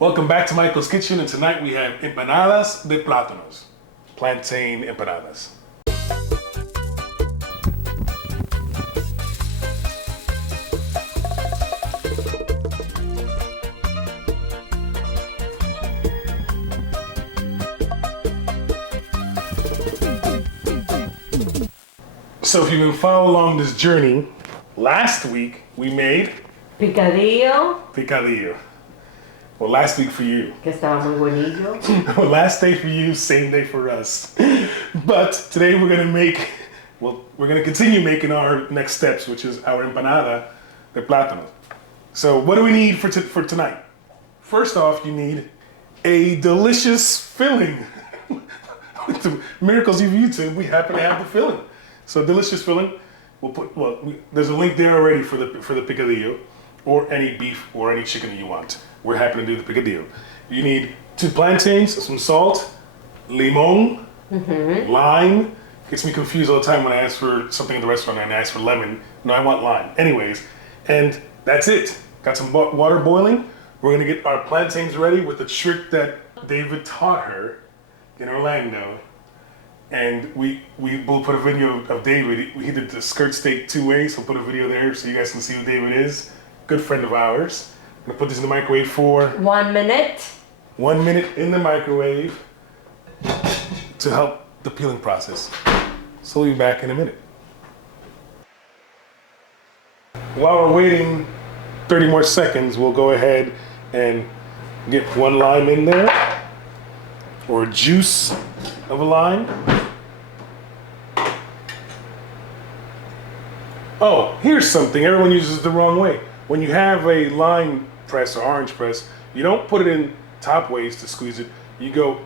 Welcome back to Michael's Kitchen, and tonight we have Empanadas de Plátanos, plantain empanadas. So if you've been following along this journey, last week we made picadillo. Well, last week for you. Que estaba muy buenillo. Well, last day for you, same day for us. But today we're gonna continue making our next steps, which is our empanada de plátano. So what do we need for tonight? First off, you need a delicious filling. With the miracles of YouTube, we happen to have the filling. So delicious filling. There's a link there already for the picadillo, or any beef or any chicken that you want. We're happy to do the picadillo. You need 2 plantains, some salt, limon, lime. Gets me confused all the time when I ask for something at the restaurant and I ask for lemon. No, I want lime. Anyways, and that's it. Got some water boiling. We're gonna get our plantains ready with the trick that David taught her in Orlando. And we will put a video of David. He did the skirt steak 2 ways. We'll put a video there so you guys can see who David is. Good friend of ours. I'm gonna put this in the microwave for 1 minute. 1 minute in the microwave to help the peeling process. So we'll be back in a minute. While we're waiting 30 more seconds, we'll go ahead and get 1 lime in there, or juice of a lime. Oh, here's something everyone uses the wrong way. When you have a lime press or orange press, you don't put it in top ways to squeeze it. You go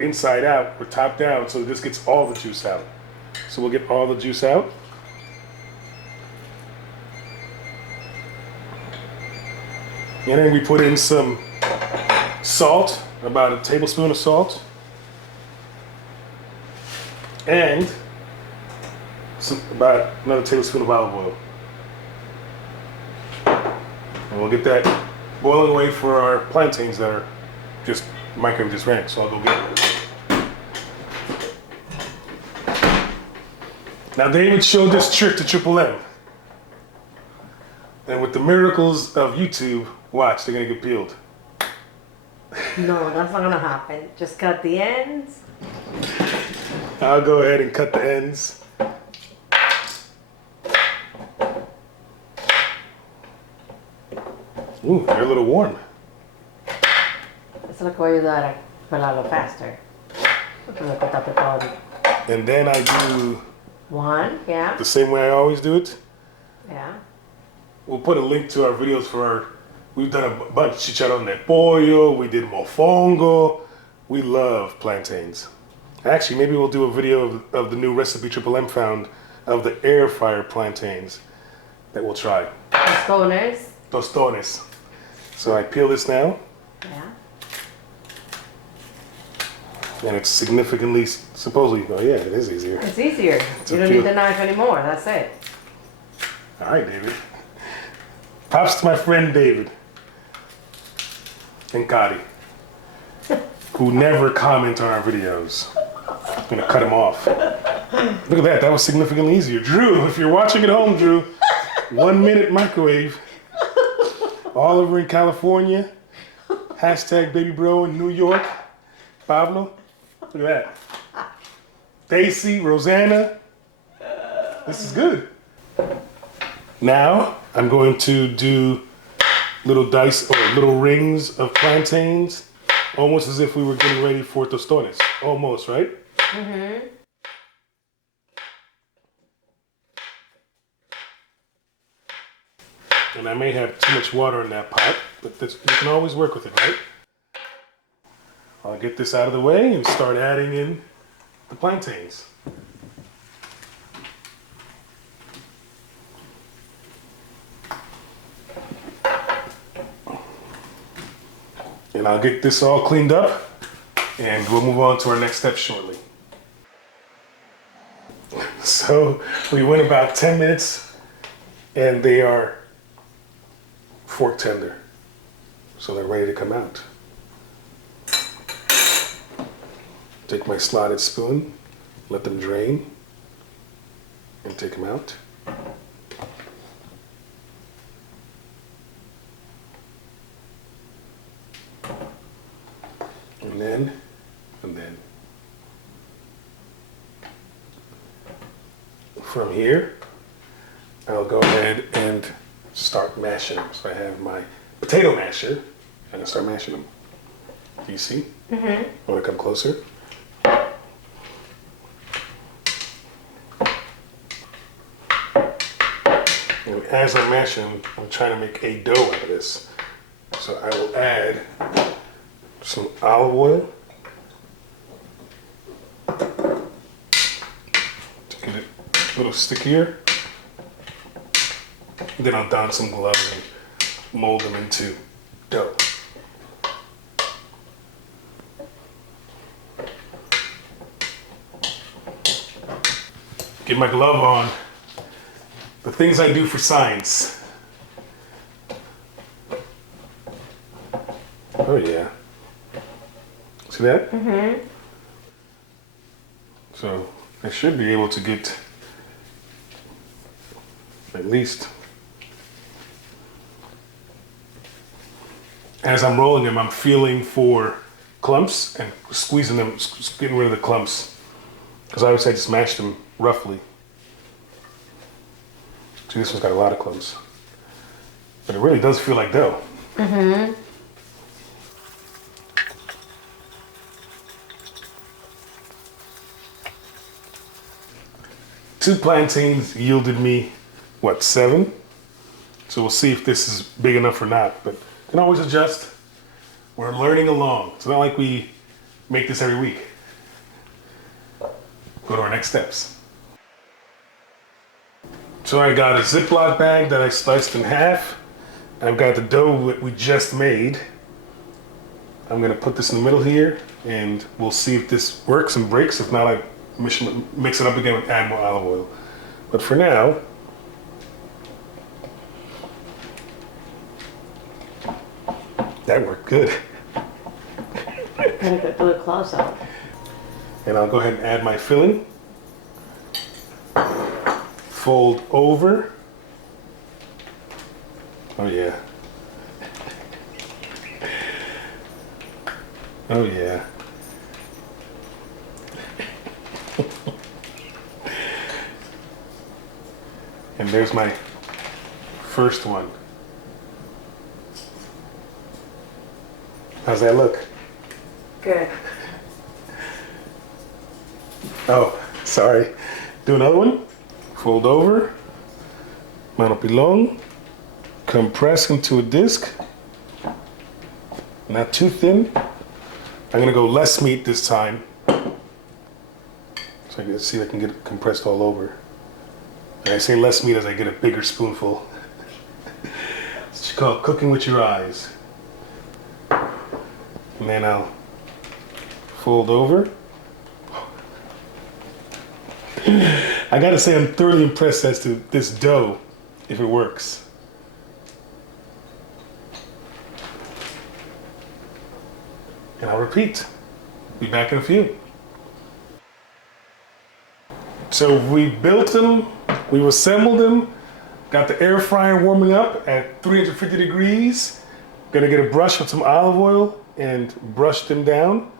inside out or top down so this gets all the juice out. So we'll get all the juice out. And then we put in some salt, about a tablespoon of salt. And about another tablespoon of olive oil. And we'll get that boiling away for our plantains that are just microwave just ran. So I'll go get it. Now David showed this trick to Triple M. And with the miracles of YouTube, watch, they're gonna get peeled. No, that's not gonna happen. Just cut the ends. I'll go ahead and cut the ends. Ooh, they're a little warm. Eso es lo que va a ayudar a pelarlo faster. And then I do 1, yeah. the same way I always do it. Yeah. We'll put a link to our videos for we've done a bunch. Chicharrón de pollo, we did mofongo. We love plantains. Actually, maybe we'll do a video of the new recipe Triple M found of the air fryer plantains that we'll try. Tostones. Tostones. So I peel this now. Yeah. And it's significantly, supposedly, oh yeah, it is easier. It's easier. You don't need the knife anymore. That's it. All right, David. Props to my friend David and Kari, who never comment on our videos. I'm gonna cut him off. Look at that, that was significantly easier. Drew, if you're watching at home, Drew, 1 minute microwave. Oliver in California, hashtag baby bro in New York, Pablo, look at that. Stacy, Rosanna, this is good. Now, I'm going to do little dice or little rings of plantains, almost as if we were getting ready for tostones. Almost, right? Mm-hmm. And I may have too much water in that pot, but you can always work with it, right? I'll get this out of the way and start adding in the plantains. And I'll get this all cleaned up and we'll move on to our next step shortly. So we went about 10 minutes and they are fork tender. So they're ready to come out. Take my slotted spoon, let them drain, and take them out. And then. From here, I'll go ahead and start mashing them. So I have my potato masher, and I start mashing them. Do you see? Mm-hmm. Want to come closer? And as I'm mashing them, I'm trying to make a dough out of this. So I will add some olive oil to get it a little stickier. Then I'll don some gloves and mold them into dough. Get my glove on. The things I do for science. Oh yeah. See that? Mm-hmm. So I should be able to get at least, as I'm rolling them, I'm feeling for clumps and squeezing them, getting rid of the clumps. Because I always say just mash them roughly. See, this one's got a lot of clumps. But it really does feel like dough. Mm-hmm. Two plantains yielded me, what, 7? So we'll see if this is big enough or not, but you can always adjust. We're learning along. It's not like we make this every week. Go to our next steps. So I got a Ziploc bag that I sliced in half. I've got the dough that we just made. I'm gonna put this in the middle here and we'll see if this works and breaks. If not, I mix it up again and add more olive oil. But for now, that worked good. Gotta do a close up. And I'll go ahead and add my filling. Fold over. Oh yeah. Oh yeah. And there's my first one. How's that look? Good. Oh, sorry. Do another one. Fold over. Mano pilon. Compress into a disc. Not too thin. I'm gonna go less meat this time. So I can see if I can get it compressed all over. And I say less meat as I get a bigger spoonful. It's called cooking with your eyes. And then I'll fold over. I gotta say I'm thoroughly impressed as to this dough, if it works. And I'll repeat. Be back in a few. So we built them, we assembled them, got the air fryer warming up at 350 degrees. Gonna get a brush with some olive oil and brush them down.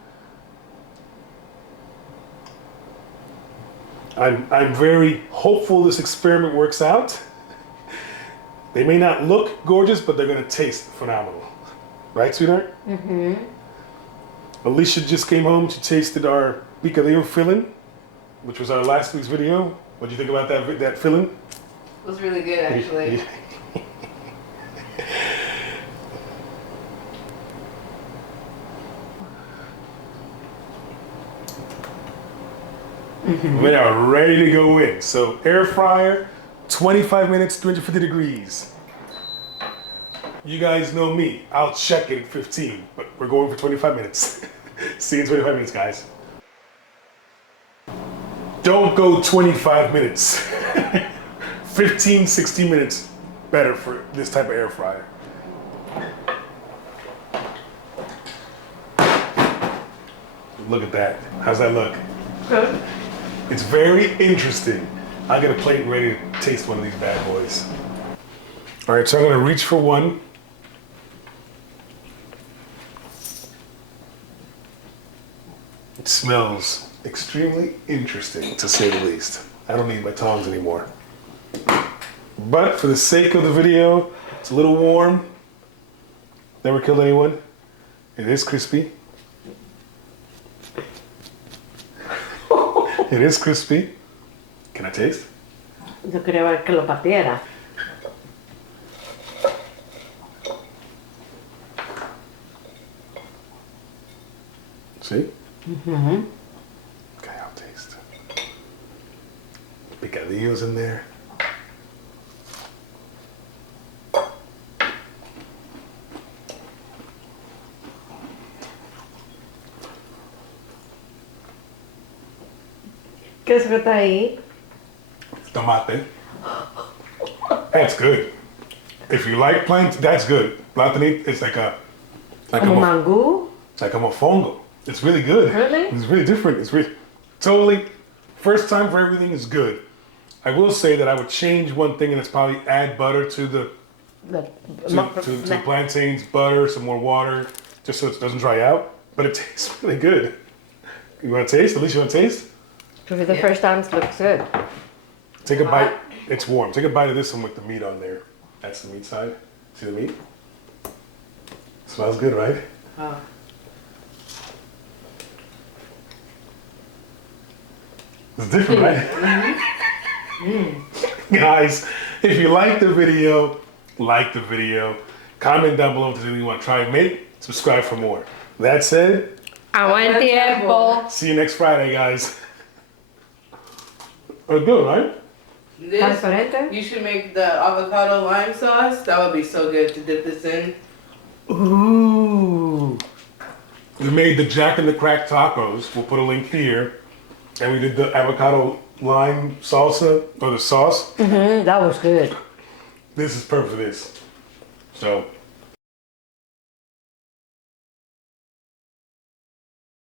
I'm very hopeful this experiment works out. They may not look gorgeous, but they're gonna taste phenomenal. Right, sweetheart? Mm-hmm. Alicia just came home, she tasted our picadillo filling, which was our last week's video. What'd you think about that filling? It was really good, actually. We are ready to go in. So air fryer, 25 minutes, 350 degrees. You guys know me. I'll check it at 15, but we're going for 25 minutes. See you in 25 minutes, guys. Don't go 25 minutes. 15, 16 minutes better for this type of air fryer. Look at that. How's that look? Good. It's very interesting. I'll get a plate ready to taste one of these bad boys. All right, so I'm gonna reach for one. It smells extremely interesting, to say the least. I don't need my tongs anymore. But for the sake of the video, it's a little warm. Never killed anyone. It is crispy. It is crispy. Can I taste? Yo quería ver que lo partiera. See? Mm-hmm. Okay, I'll taste. Picadillos in there. ¿Qué es que está ahí? Tomate. That's good. If you like plantain, that's good. Platanito, it's like a Como mangú. it's like a mofongo. It's really good. Really? It's really different. It's really totally first time for everything is good. I will say that I would change one thing, and it's probably add butter to the to plantains, butter, some more water, just so it doesn't dry out. But it tastes really good. You want to taste? At least you want to taste? For the first time, it looks good. Take a bite. It's warm. Take a bite of this one with the meat on there. That's the meat side. See the meat? Smells good, right? Oh. It's different, right? Guys, if you like the video, comment down below if there's anything you want to try and make, subscribe for more. That said, A buen tiempo. see you next Friday, guys. Oh, good, right? This, Transparente. you should make the avocado lime sauce. That would be so good to dip this in. Ooh. We made the Jack and the Crack tacos. We'll put a link here. And we did the avocado lime salsa, or the sauce. That was good. This is perfect for this. So,